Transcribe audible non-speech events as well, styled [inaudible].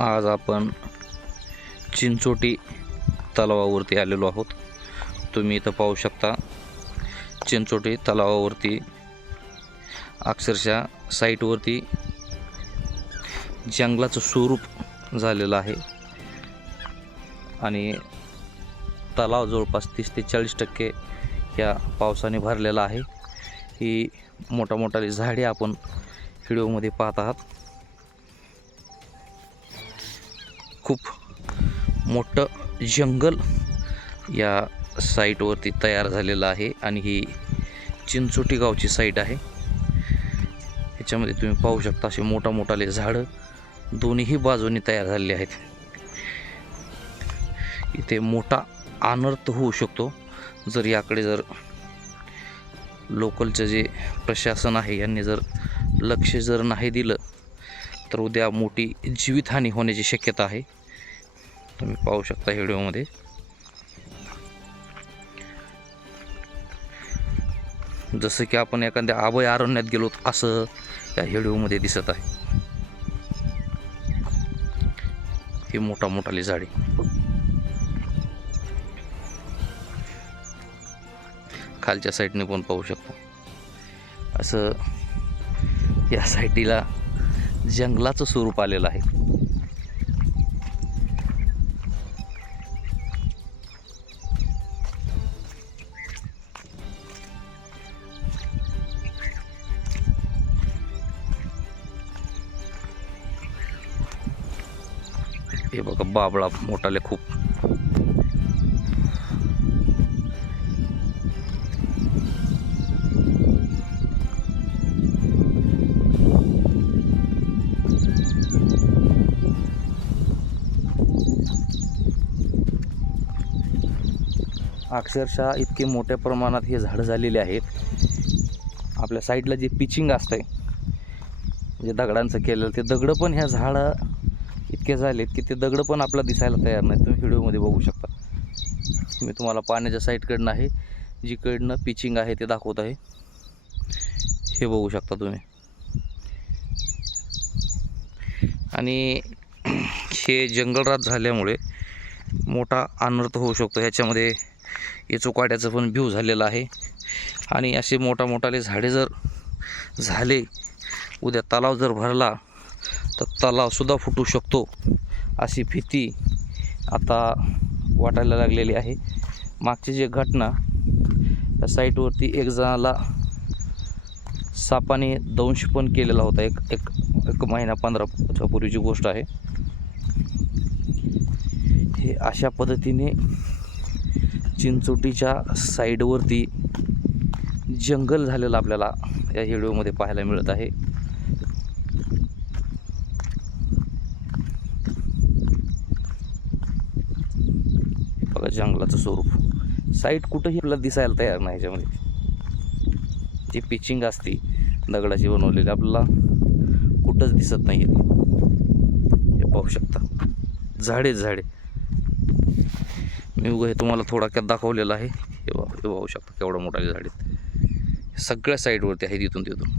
आज आपण चिंचोटी तलावावरती आलेलो आहोत. तुम्ही इथं पाहू शकता चिंचोटी तलावावरती अक्षरशः साईटवरती जंगलाचं स्वरूप झालेलं आहे. आणि तलाव जवळपास तीस ते चाळीस टक्के या पावसाने भरलेला आहे. ही मोठा मोठाली झाडे आपण व्हिडिओमध्ये पाहत आहात. खूप मोठं जंगल या साईटवरती तयार झालेलं आहे आणि ही चिंचोटी गावची साईट आहे. ह्याच्यामध्ये तुम्ही पाहू शकता असे मोठा मोठाले झाडं दोन्हीही बाजूनी तयार झालेले आहेत. इथे मोठा अनर्थ होऊ शकतो. जर याकडे जर लोकलचं जे प्रशासन आहे यांनी जर लक्ष जर नाही दिलं तर उद्या मोठी जीवितहानी होण्याची शक्यता आहे. तुम्ही पाहू शकता व्हिडिओमध्ये. जसं की आपण एखाद्या अभय अरण्यात गेलो असं या व्हिडिओमध्ये दिसत आहे. ही मोठा मोठाली झाडे. खालच्या साईडने पण पाहू शकतो. असं या साईडीला जंगलाचं स्वरूप आलेलं आहे. हे बघा बाबळा मोठाले खूप. अक्षरशः इतके मोठ्या प्रमाणात हे झाडं झालेले आहेत. आपल्या साईडला जे पिचिंग असतंय जे दगडांचं केलेलं ते दगडं पण ह्या झाडं इतके झालेत की ते दगडं पण आपला दिसायला तयार नाही तुम्ही व्हिडिओमध्ये बघू शकता. मी तुम्हाला पाण्याच्या साईडकडनं आहे. जिकडनं पिचिंग आहे ते दाखवत आहे. हे बघू शकता तुम्ही. आणि [clears throat] हे जंगलरात झाल्यामुळे मोठा अनर्थ होऊ शकतो. ह्याच्यामध्ये येचोकाट्याचं पण व्ह्यू झालेलं आहे. आणि असे मोठा मोठाले झाडे जर झाले उद्या तलाव जर भरला तलावसुद्धा फुटू शकतो अशी भीती आता वाटायला लागलेली आहे. मागची जी घटना त्या साईटवरती एक जणाला सापाने दंश पण केलेला होता. एक एक एक महिना पंधराच्या पूर्वीची गोष्ट आहे. हे अशा पद्धतीने चिंचोटीच्या साईडवरती जंगल झालेलं आपल्याला या व्हिडिओमध्ये पाहायला मिळत आहे. जंगलाचं स्वरूप. साईट कुठंही आपल्याला दिसायला तयार नाही ह्याच्यामध्ये जी पिचिंग असते दगडाची बनवलेली आपल्याला कुठंच दिसत नाही ती. हे पाहू शकता. झाडे झाडे. मी उगं हे तुम्हाला थोडक्यात दाखवलेलं आहे. हे पाहू शकता केवढं मोठा झाडे आहेत. सगळ्या साईडवरती आहे तिथून तिथून.